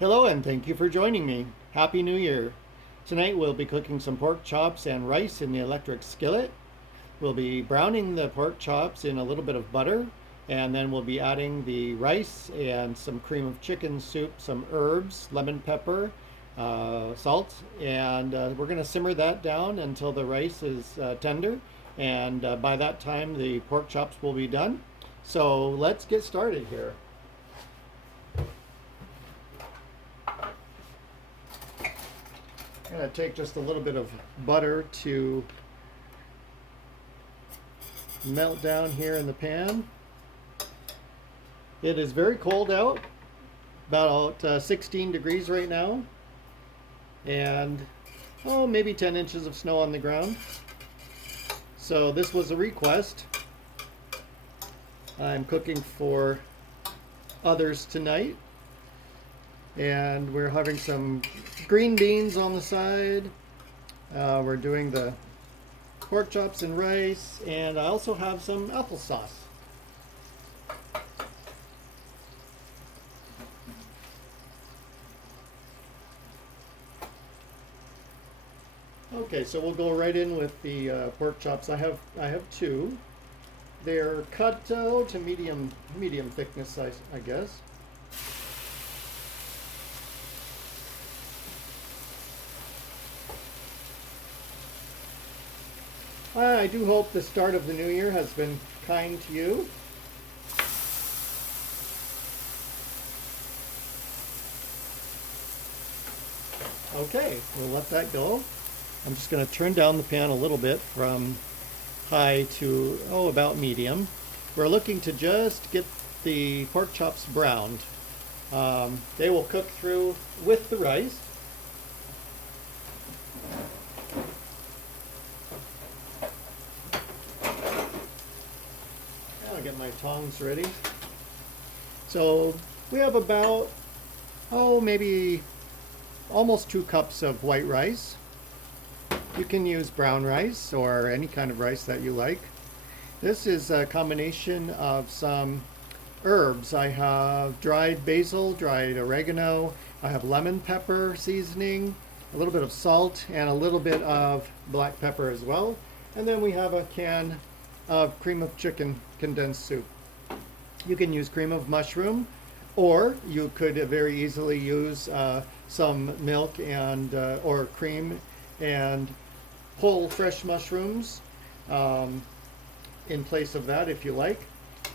Hello and thank you for joining me. Happy New Year. Tonight we'll be cooking some pork chops and rice in the electric skillet. We'll be browning the pork chops in a little bit of butter, and then we'll be adding the rice and some cream of chicken soup, some herbs, lemon pepper, salt, and we're going to simmer that down until the rice is tender, and by that time the pork chops will be done. So let's get started here. I'm going to take just a little bit of butter to melt down here in the pan. It is very cold out, about 16 degrees right now, and maybe 10 inches of snow on the ground. So this was a request. I'm cooking for others tonight, and we're having some green beans on the side. We're doing the pork chops and rice, and I also have some applesauce. Okay, so we'll go right in with the pork chops. I have two. They're cut to medium thickness, I guess. I do hope the start of the new year has been kind to you. Okay, we'll let that go. I'm just going to turn down the pan a little bit from high to, about medium. We're looking to just get the pork chops browned. They will cook through with the rice. I'll get my tongs ready. So we have about, maybe almost 2 cups of white rice. You can use brown rice or any kind of rice that you like. This is a combination of some herbs. I have dried basil, dried oregano, I have lemon pepper seasoning, a little bit of salt, and a little bit of black pepper as well. And then we have a can of cream of chicken condensed soup. You can use cream of mushroom, or you could very easily use some milk and or cream and whole fresh mushrooms in place of that if you like.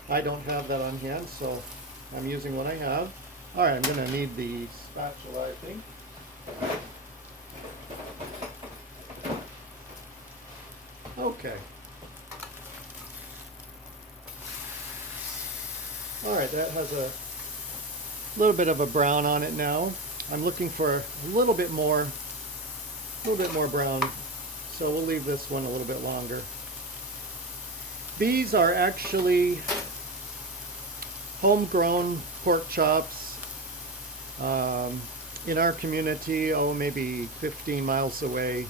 I don't have that on hand, so I'm using what I have. All right, I'm going to need the spatula, I think. Okay. All right, that has a little bit of a brown on it now. I'm looking for a little bit more brown, so we'll leave this one a little bit longer. These are actually homegrown pork chops in our community. Maybe 15 miles away,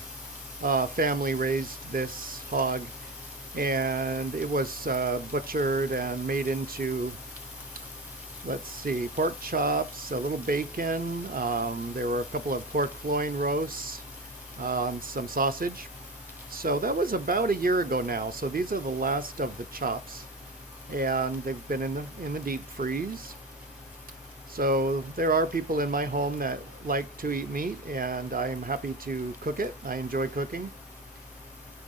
family raised this hog, and it was butchered and made into, let's see, pork chops, a little bacon. There were a couple of pork loin roasts, some sausage. So that was about a year ago now. So these are the last of the chops, and they've been in the deep freeze. So there are people in my home that like to eat meat, and I'm happy to cook it. I enjoy cooking.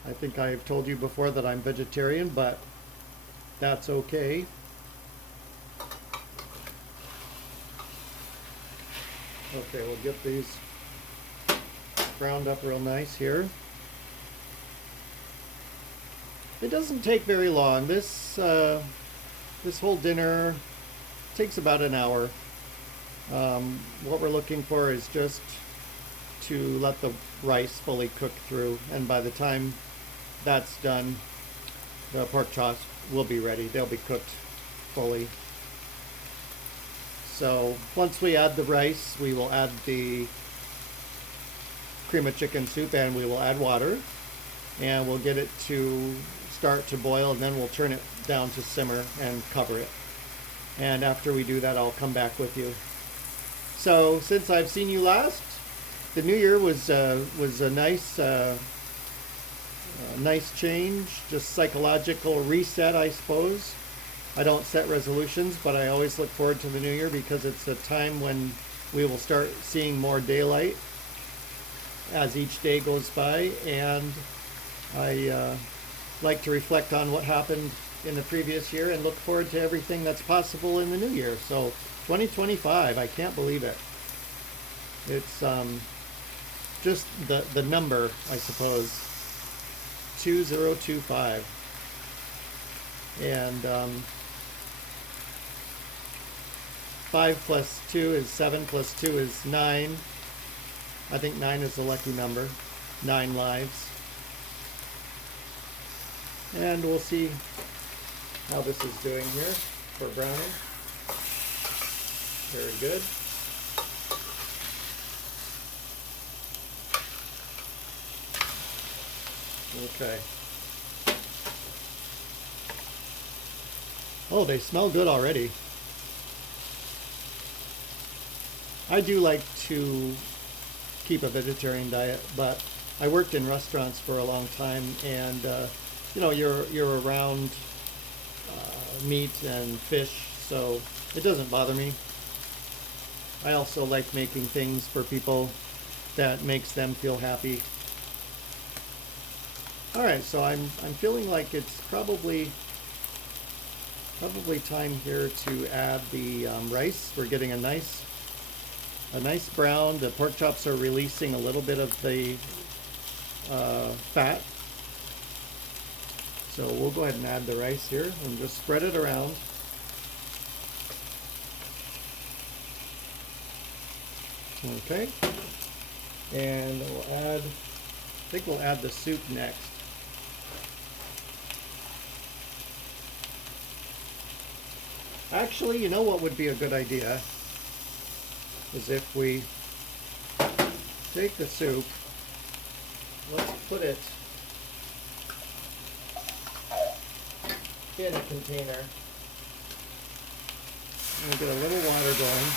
I think I've told you before that I'm vegetarian, but that's okay. Okay, we'll get these browned up real nice here. It doesn't take very long. This whole dinner takes about an hour. What we're looking for is just to let the rice fully cook through, and by the time that's done, the pork chops will be ready. They'll be cooked fully. So once we add the rice, we will add the cream of chicken soup, and we will add water, and we'll get it to start to boil, and then we'll turn it down to simmer and cover it. And after we do that, I'll come back with you. So since I've seen you last, the new year was a nice change, just psychological reset, I suppose. I don't set resolutions, but I always look forward to the new year because it's a time when we will start seeing more daylight as each day goes by, and I like to reflect on what happened in the previous year and look forward to everything that's possible in the new year. So 2025, I can't believe it. It's just the number, I suppose, 2025. And 5 plus 2 is 7 plus 2 is 9. I think 9 is the lucky number. 9 lives. And we'll see how this is doing here for browning. Very good. Okay. Oh, they smell good already. I do like to keep a vegetarian diet, but I worked in restaurants for a long time, and you know, you're around meat and fish, so it doesn't bother me. I also like making things for people that makes them feel happy. All right, so I'm feeling like it's probably time here to add the rice. We're getting a nice brown. The pork chops are releasing a little bit of the fat. So we'll go ahead and add the rice here and just spread it around. Okay. And I think we'll add the soup next. Actually, you know what would be a good idea is if we take the soup, let's put it in a container and get a little water going.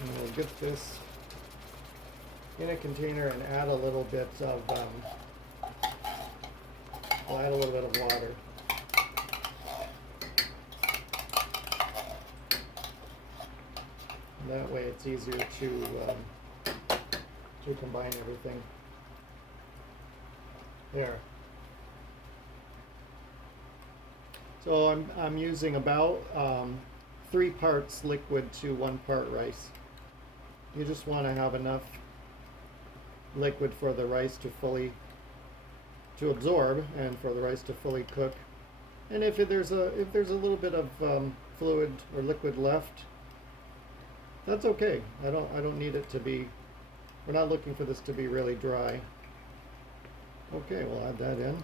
And we'll get this in a container and add a little bit of water. And that way it's easier to combine everything. There. So I'm using about 3 parts liquid to 1 part rice. You just want to have enough liquid for the rice to absorb and for the rice to fully cook. And if there's a little bit of fluid or liquid left, that's okay. I don't need it to be. We're not looking for this to be really dry. Okay, we'll add that in.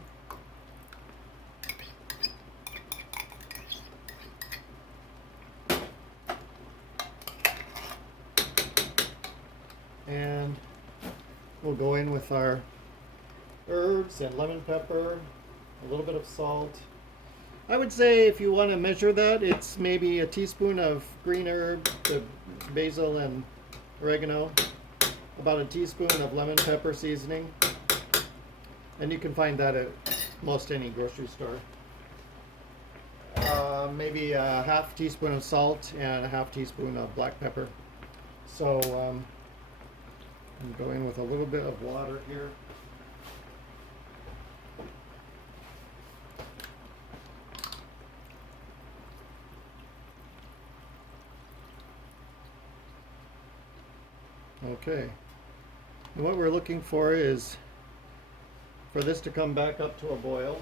And we'll go in with our herbs and lemon pepper, a little bit of salt. I would say if you want to measure that, it's maybe a teaspoon of green herb, the basil and oregano, about a teaspoon of lemon pepper seasoning, and you can find that at most any grocery store. Maybe a half teaspoon of salt and a half teaspoon of black pepper. So I'm going with a little bit of water here. Okay, and what we're looking for is for this to come back up to a boil,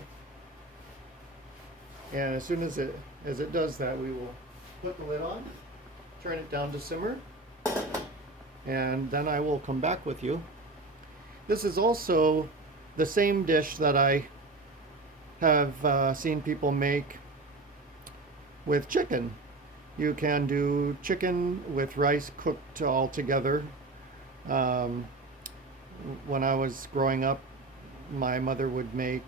and as soon as it does that, we will put the lid on, turn it down to simmer, and then I will come back with you. This is also the same dish that I have seen people make with chicken. You can do chicken with rice cooked all together. When I was growing up, my mother would make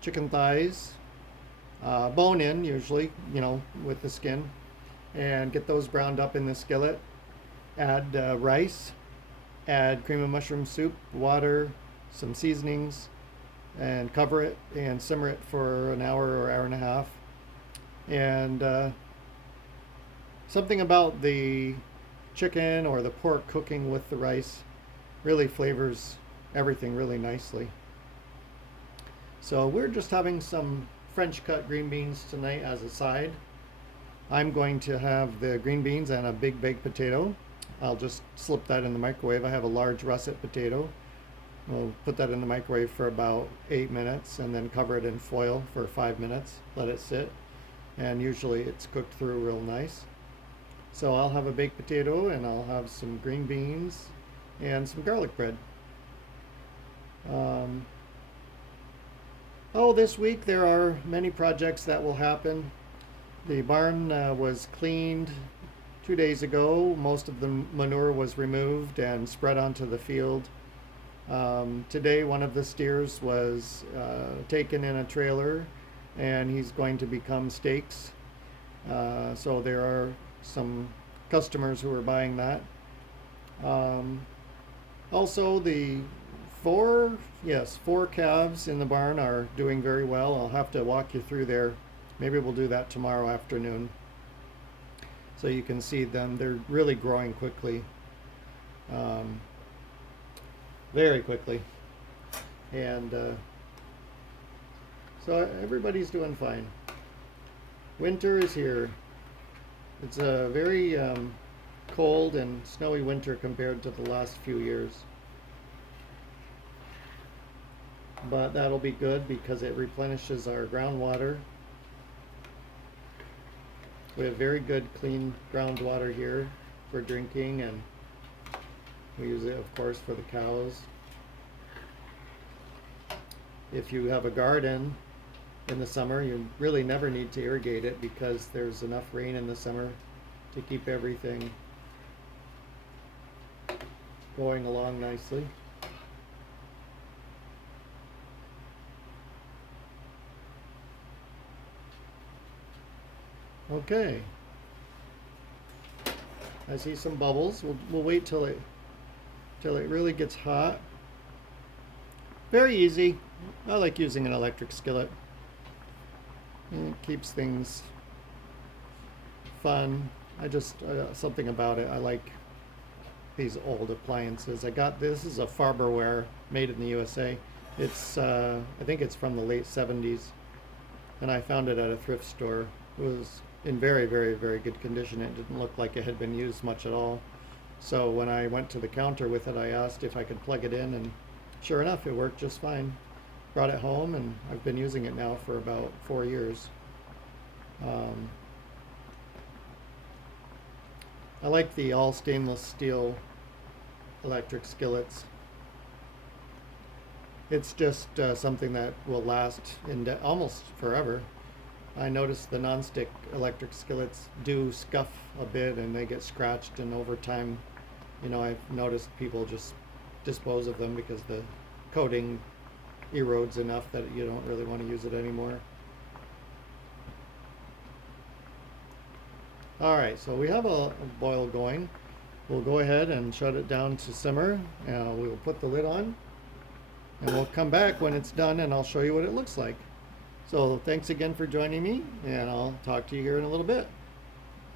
chicken thighs bone in usually, with the skin, and get those browned up in the skillet. Add rice, add cream of mushroom soup, water, some seasonings, and cover it and simmer it for an hour or hour and a half. And something about the chicken or the pork cooking with the rice really flavors everything really nicely. So we're just having some French cut green beans tonight as a side. I'm going to have the green beans and a big baked potato. I'll just slip that in the microwave. I have a large russet potato. We'll put that in the microwave for about 8 minutes and then cover it in foil for 5 minutes. Let it sit. And usually it's cooked through real nice. So I'll have a baked potato and I'll have some green beans and some garlic bread. This week there are many projects that will happen. The barn was cleaned 2 days ago. Most of the manure was removed and spread onto the field. Today one of the steers was taken in a trailer and he's going to become steaks. So there are some customers who are buying that. Also the four calves in the barn are doing very well. I'll have to walk you through there. Maybe we'll do that tomorrow afternoon so you can see them. They're really growing quickly, very quickly, and so everybody's doing fine. Winter is here. It's a very cold and snowy winter compared to the last few years. But that'll be good because it replenishes our groundwater. We have very good clean groundwater here for drinking, and we use it of course for the cows. If you have a garden in the summer, you really never need to irrigate it because there's enough rain in the summer to keep everything going along nicely. Okay, I see some bubbles. We'll wait till it really gets hot. Very easy. I like using an electric skillet. It keeps things fun. I just something about it. I like these old appliances. This is a Farberware made in the USA. It's I think it's from the late 70s, and I found it at a thrift store. It was in very, very, very good condition. It didn't look like it had been used much at all. So when I went to the counter with it, I asked if I could plug it in, and sure enough, it worked just fine. Brought it home, and I've been using it now for about 4 years. I like the all stainless steel electric skillets. It's just something that will last almost forever. I noticed the nonstick electric skillets do scuff a bit and they get scratched, and over time, I've noticed people just dispose of them because the coating erodes enough that you don't really want to use it anymore. Alright, so we have a boil going. We'll go ahead and shut it down to simmer. We will put the lid on and we'll come back when it's done and I'll show you what it looks like. So thanks again for joining me, and I'll talk to you here in a little bit.